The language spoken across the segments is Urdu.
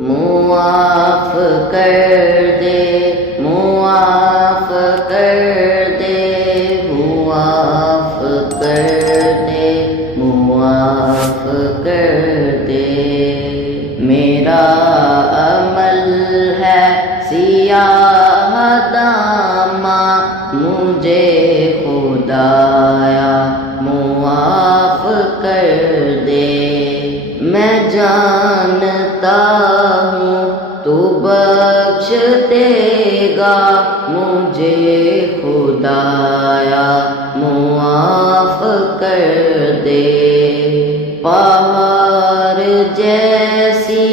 معاف کر دے، معاف کر دے، معاف کر دے، معاف کر دے۔ میرا عمل ہے سیاہ داماں، مجھے خدایا معاف کر دے۔ میں جانتا ہوں تو بخش دے گا، مجھے خدایا معاف کر دے۔ پہاڑ جیسی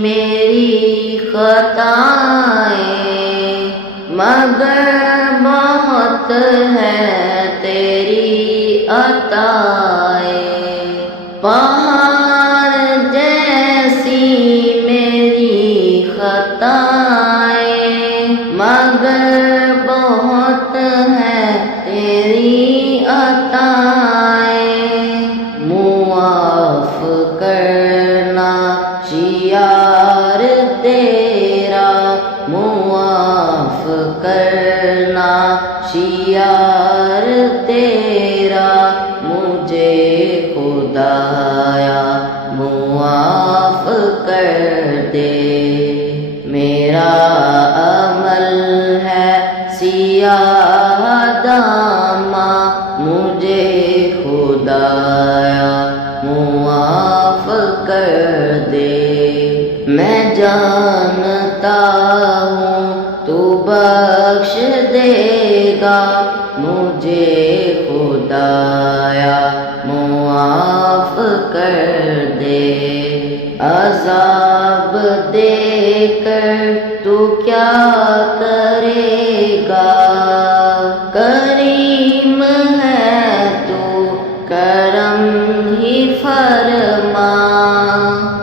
میری خطائیں، مگر بہت ہے تیری عطائیں۔ پہاڑ جیسی میری خطائیں، مگر بہت ہے تیری عطائیں۔ معاف کرنا شعار تیرا، معاف کرنا شعار تیرا، مجھے خدایا معاف کر دے۔ میرا عمل ہے سیاہ داماں، مجھے خدایا معاف کر دے۔ میں جانتا ہوں تو بخش دے گا، مجھے خدایا معاف کر دے۔ عذاب دے کر تو کیا کرے گا، کریم ہے تو کرم ہی فرما۔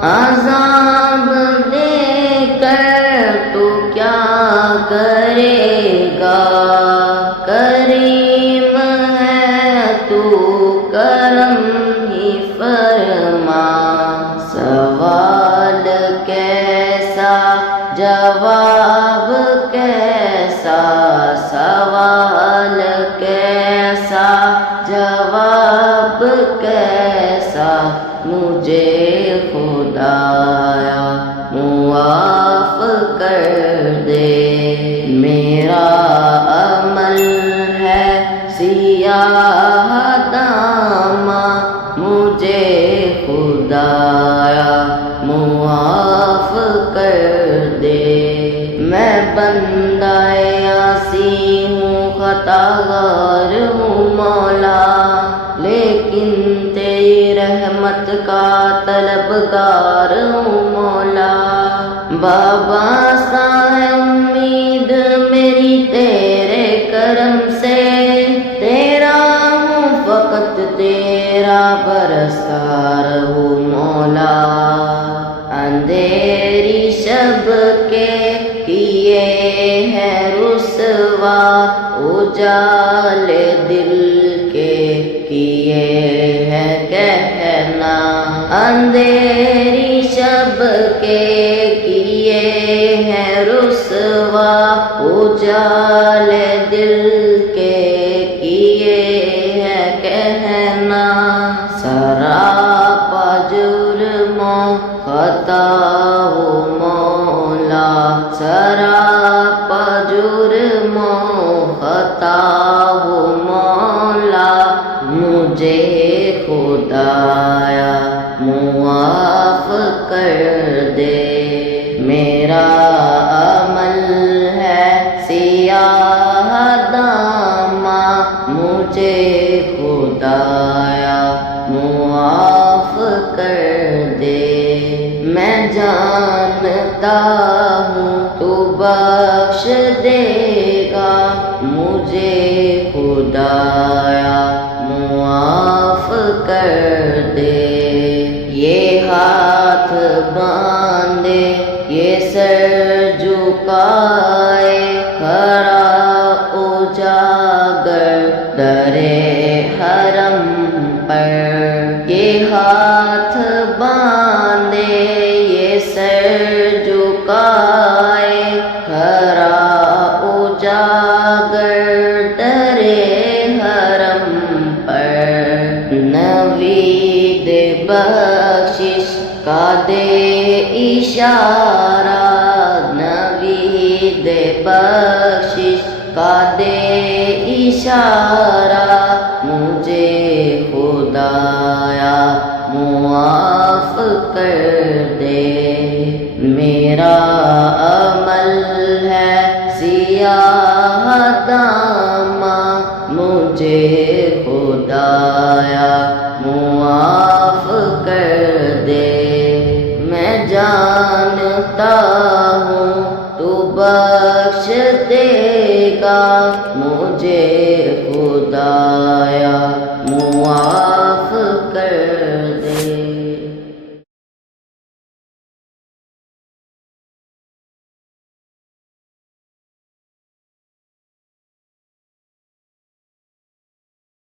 عذاب دے کر تو کیا کرے گا، کریم ہے تو کرم ہی فرما۔ سوال کیسا جواب کیسا، سوال کیسا جواب کیسا، مجھے خدایا معاف کر دے۔ میرا عمل ہے سیاہ داماں، مجھے خدایا معاف کر دے۔ میں بندہ عاصی ہوں، خطا گار ہوں مولا، لیکن تیری رحمت کا طلبگار ہوں مولا۔ وابستہ ہے امید میری تیرے کرم سے، تیرا ہوں فقط تیرا پرستار ہوں مولا۔ اندھیری شب کے کیے ہیں رسوا، اجالے دل کے کیے ہیں کہنا۔ اندھیری شب کے کیے ہیں رسوا، اجالے دل کے کیے ہیں کہنا۔ سراپا جرم و خطا ہو مولا، سراپا جرم و خطا ہو مولا، مجھے خدایا معاف کر دے۔ میرا عمل ہے سیاہ داماں، مجھے خدایا معاف کر دے۔ میں جانتا ہوں تو بخش دے گا، مجھے خدایا معاف کر دے۔ یہ ہاتھ باندھے یہ سر جھکائے، کھڑا اجاگر درے حرم پر۔ یہ ہاتھ باندھے یہ سر کا دے اشارہ نبی دے بخشش کا دے اشارہ مجھے خدایا معاف کر دے